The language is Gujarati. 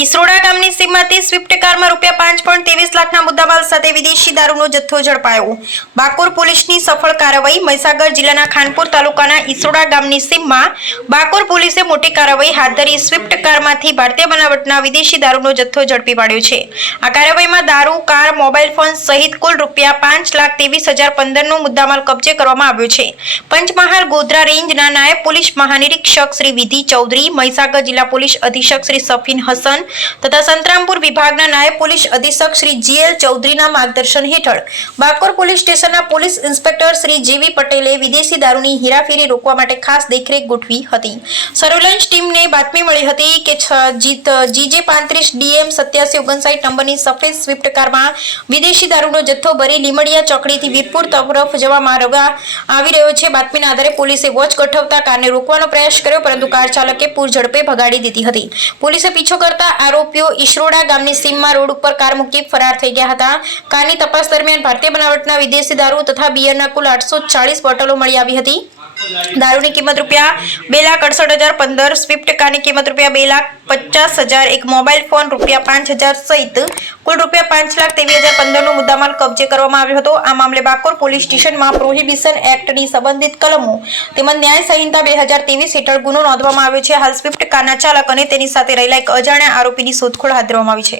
ઈસરોડા ગામની સીમમાંથી સ્વિફ્ટ કારમાં ₹5.23 લાખના મુદ્દામાલ સાથે વિદેશી દારૂનો જથ્થો ઝડપાયો। બાકોર પોલીસની સફળ કાર્યવાહી। મહીસાગર જિલ્લાના ખાનપુર તાલુકાના ઈસરોડા ગામની સીમમાં બાકોર પોલીસે મોટી કાર્યવાહી હાથ ધરી સ્વિફ્ટ કારમાંથી ભારતીય બનાવટના વિદેશી દારૂનો જથ્થો ઝડપી પાડ્યો છે। આ કાર્યવાહીમાં દારૂ, કાર, મોબાઈલ ફોન સહિત કુલ ₹5,23,015નો મુદ્દામાલ કબજે કરવામાં આવ્યો છે। પંચમહાલ ગોધરા રેન્જના નાયબ પોલીસ મહાનિરીક્ષક શ્રી વિધિ ચૌધરી, મહીસાગર જિલ્લા પોલીસ અધિક્ષક શ્રી સફીન હસન તથા સંતરામપુર વિભાગના નાયબ પોલીસ અધિક્ષક શ્રી જીએલ ચૌધરીના માર્ગદર્શન હેઠળ બાકોર પોલીસ સ્ટેશનના પોલીસ ઇન્સ્પેક્ટર શ્રી જેવી પટેલે વિદેશી દારૂની હેરાફેરી રોકવા માટે ખાસ દેખરેખ ગોઠવી હતી। સર્વેલન્સ ટીમને બાતમી મળી હતી કે GJ 35 DM 8759 નંબરની સફેદ સ્વિફ્ટ કારમાં વિદેશી દારૂનો જથ્થો ભરી લીમડિયા ચોકડીથી વીરપુર તરફ જવા માર્ગે આવી રહ્યો છે। બાતમીના આધારે પોલીસે વોચ ગોઠવતા કારને રોકવાનો પ્રયાસ કર્યો, પરંતુ કાર ચાલકે પૂર ઝડપે ભગાડી દીધી હતી। પોલીસે પીછો કરતા આરોપીઓ ઈસરોડા ગામની સીમમાં રોડ ઉપર કાર મૂકી ફરાર થઈ ગયા હતા। કારની તપાસ દરમિયાન ભારતીય બનાવટના વિદેશી દારૂ તથા બિયરના કુલ 840 બોટલો મળી આવી હતી। દારૂની કિંમત ₹2,68,015, સ્વિફ્ટ કારની કિંમત ₹2,50,000, એક મોબાઈલ ફોન ₹5,000 સહિત કુલ ₹5,23,015નો મુદ્દામાલ કબજે કરવામાં આવ્યો હતો। આ મામલે બાકોર પોલીસ સ્ટેશનમાં પ્રોહિબિશન એક્ટની સંબંધિત કલમો તેમજ ન્યાય સંહિતા 2023 હેઠળ ગુનો નોંધવામાં આવ્યો છે। હાલ સ્વિફ્ટ કારના ચાલક અને તેની સાથે રહેલા એક અજાણ્યા આરોપીની શોધખોળ હાથ ધરવામાં આવી છે।